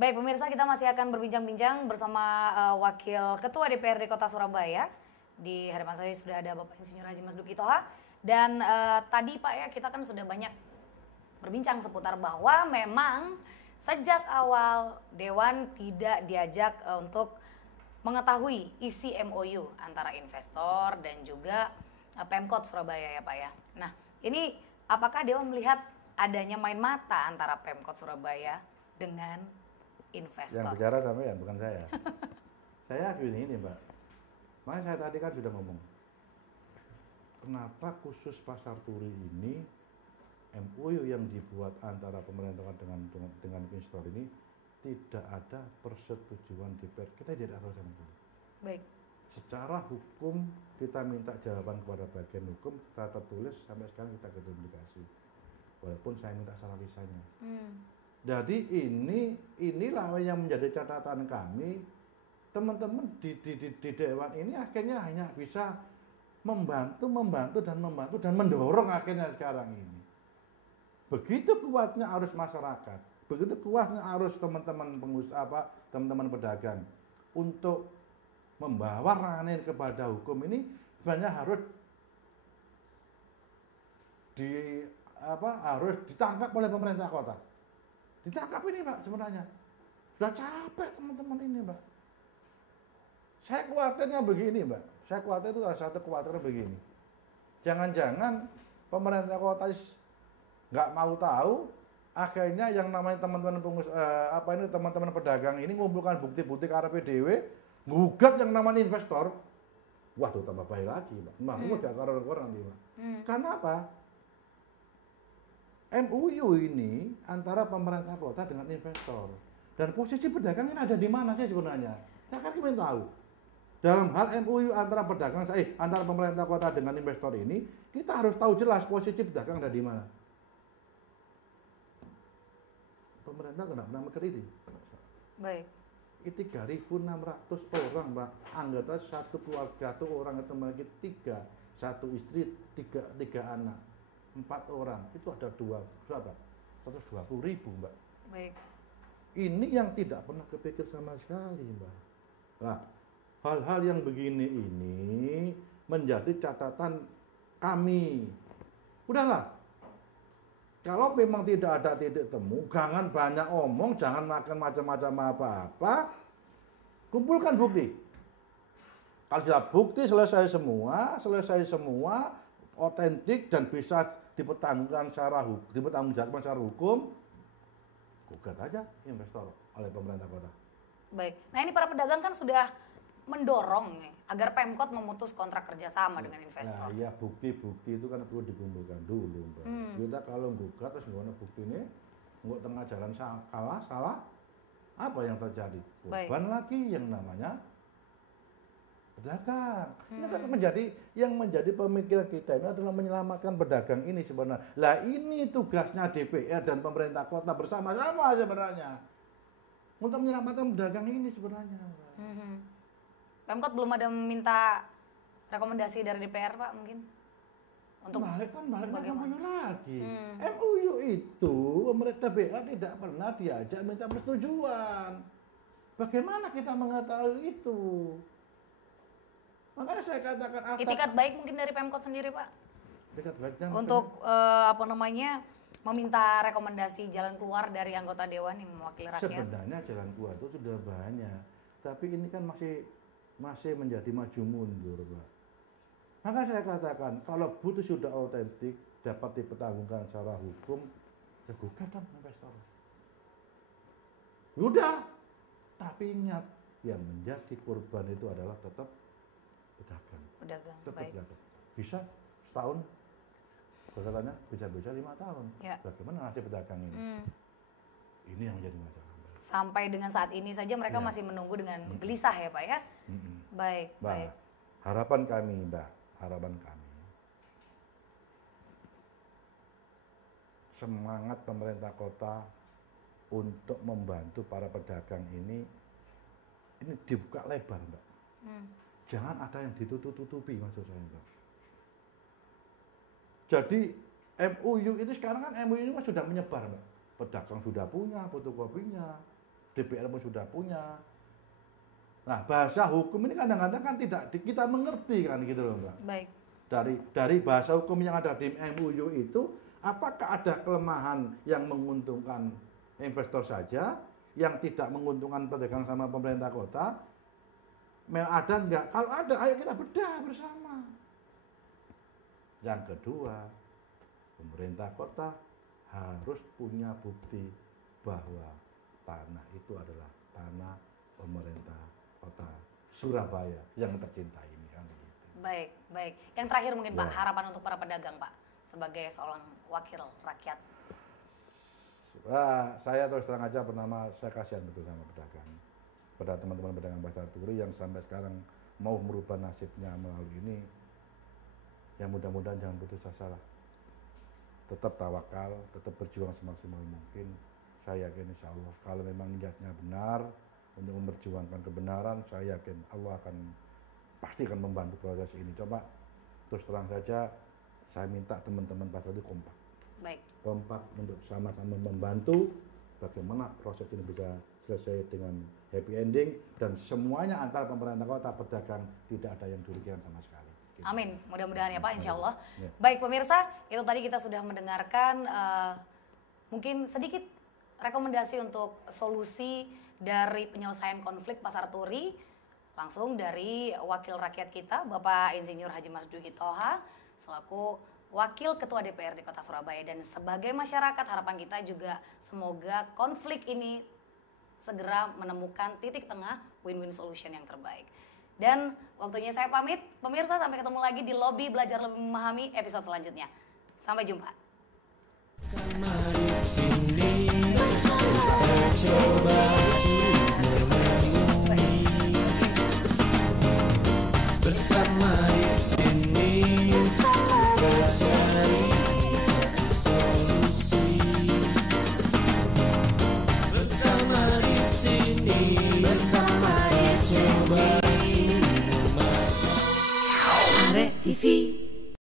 Baik pemirsa, kita masih akan berbincang-bincang bersama Wakil Ketua DPRD Kota Surabaya. Di hadapan saya sudah ada Bapak Insinyur Haji Masduki Toha. Dan tadi Pak ya, kita kan sudah banyak berbincang seputar bahwa memang sejak awal Dewan tidak diajak untuk mengetahui isi MOU antara investor dan juga Pemkot Surabaya ya Pak ya. Nah ini apakah Dewan melihat adanya main mata antara Pemkot Surabaya dengan investor? Yang bicara sampean bukan saya. Saya ini Mbak. Makanya saya tadi kan sudah ngomong. Kenapa khusus Pasar Turi ini MOU yang dibuat antara pemerintah dengan investor ini tidak ada persetujuan DPR. Kita tidak tahu sama sekali. Baik. Secara hukum kita minta jawaban kepada bagian hukum secara tertulis sampai sekarang kita komunikasi. Walaupun saya minta salah lisannya. Jadi inilah yang menjadi catatan kami, teman-teman di Dewan ini akhirnya hanya bisa membantu dan mendorong akhirnya sekarang ini. Begitu kuatnya arus masyarakat, begitu kuatnya arus teman-teman pengusaha, teman-teman pedagang untuk membawa ranah kepada hukum ini sebenarnya harus harus ditangkap oleh pemerintah kota. Ditangkap ini Pak sebenarnya. Sudah capek teman-teman ini Pak. Saya khawatirnya begini Mbak. Saya khawatir itu ada satu kekhawatiran begini. Jangan-jangan pemerintah kota nggak mau tahu, akhirnya yang namanya teman-teman teman-teman pedagang ini ngumpulkan bukti-bukti ke arah PDW, gugat yang namanya investor. Waduh tambah baik lagi Mbak. Mahmud gak koran-koran nanti Mbak. Karena apa? MOU ini antara pemerintah kota dengan investor. Dan posisi pedagang ini ada di mana sih sebenarnya? Saya kan ingin tahu. Dalam hal MOU antara antara pemerintah kota dengan investor ini, kita harus tahu jelas posisi pedagang ada di mana. Pemerintah nggak pernah mengkritik. Baik. Ini 3.600 orang, Mbak. Anggota satu keluarga itu orang itu memiliki 3, 1 istri, 3 anak. 4 orang, itu ada berapa? 120.000 Mbak. Baik. Ini yang tidak pernah kepikir sama sekali Mbak. Nah, hal-hal yang begini ini menjadi catatan kami. Udahlah, kalau memang tidak ada titik temu, jangan banyak omong, jangan makan macam-macam apa-apa, kumpulkan bukti. Kalau sudah bukti selesai semua, otentik dan bisa dipertanggungjawabkan secara hukum, gugat aja investor oleh pemerintah kota. Baik. Nah ini para pedagang kan sudah mendorong nih agar Pemkot memutus kontrak kerjasama dengan investor. Nah ya bukti-bukti itu kan perlu dikumpulkan dulu Mbak. Kita kalau gugat terus nggak bukti ini, nggak tengah jalan salah, apa yang terjadi? Korban lagi yang namanya pedagang. Ini kan yang menjadi pemikiran kita ini adalah menyelamatkan pedagang ini sebenarnya. Lah ini tugasnya DPR dan pemerintah kota bersama-sama sebenarnya untuk menyelamatkan pedagang ini sebenarnya. Pemkot belum ada meminta rekomendasi dari DPR Pak mungkin? Untuk balik MOU lagi. MOU itu pemerintah DPR tidak pernah diajak minta persetujuan. Bagaimana kita mengetahui itu? Makanya saya katakan itikat baik mungkin dari Pemkot sendiri Pak. Itikat baiknya untuk meminta rekomendasi jalan keluar dari anggota dewan yang mewakili rakyat. Sebenarnya jalan keluar itu sudah banyak, tapi ini kan masih menjadi maju mundur Pak. Maka saya katakan kalau butuh sudah otentik dapat dipertanggungjawabkan secara hukum, ya gugat dong investor. Udah, tapi ingat yang menjadi korban itu adalah tetap pedagang. Tetap baik. pedagang. Bisa setahun, katanya bisa 5 tahun. Ya. Bagaimana nasib pedagang ini? Ini yang menjadi masalah. Sampai dengan saat ini saja mereka masih menunggu dengan gelisah ya Pak ya. Baik. Harapan kami semangat pemerintah kota untuk membantu para pedagang ini dibuka lebar Mbak. Jangan ada yang ditutup-tutupi maksud saya Mbak. Jadi MOU ini sekarang kan MOU ini sudah menyebar Mbak. Pedagang sudah punya fotokopinya, DPR pun sudah punya. Nah, bahasa hukum ini kadang-kadang kan tidak kita mengerti kan gitu loh, Mbak. Baik. Dari bahasa hukum yang ada di MUU itu, apakah ada kelemahan yang menguntungkan investor saja, yang tidak menguntungkan pedagang sama pemerintah kota? Ada enggak? Kalau ada, ayo kita bedah bersama. Yang kedua, pemerintah kota harus punya bukti bahwa tanah itu adalah tanah pemerintah kota Surabaya yang tercinta ini kan gitu. Baik, baik. Yang terakhir mungkin Pak, Ya. harapan untuk para pedagang Pak, sebagai seorang wakil rakyat. Saya terus terang aja saya kasihan betul sama pedagang. Pada teman-teman pedagang pasar turi yang sampai sekarang mau merubah nasibnya melalui ini, yang mudah-mudahan jangan putus asa lah. Tetap tawakal, tetap berjuang semaksimal mungkin. Saya yakin insya Allah kalau memang niatnya benar untuk memperjuangkan kebenaran, saya yakin Allah pasti akan membantu proses ini. Coba terus terang saja, saya minta teman-teman pasar itu kompak. Baik. Kompak untuk sama-sama membantu bagaimana proses ini bisa selesai dengan happy ending dan semuanya antara pemerintah kota, pedagang tidak ada yang dirugikan sama sekali. Gitu. Amin, mudah-mudahan ya Pak, insya Allah. Ya. Baik pemirsa, itu tadi kita sudah mendengarkan mungkin sedikit rekomendasi untuk solusi dari penyelesaian konflik pasar turi langsung dari wakil rakyat kita, Bapak Insinyur Haji Mas Duki Toha, selaku Wakil Ketua DPRD Kota Surabaya. Dan sebagai masyarakat, harapan kita juga semoga konflik ini segera menemukan titik tengah win-win solution yang terbaik. Dan waktunya saya pamit, pemirsa, sampai ketemu lagi di Lobby Belajar Lebih Memahami episode selanjutnya. Sampai jumpa. Sama di sini kita coba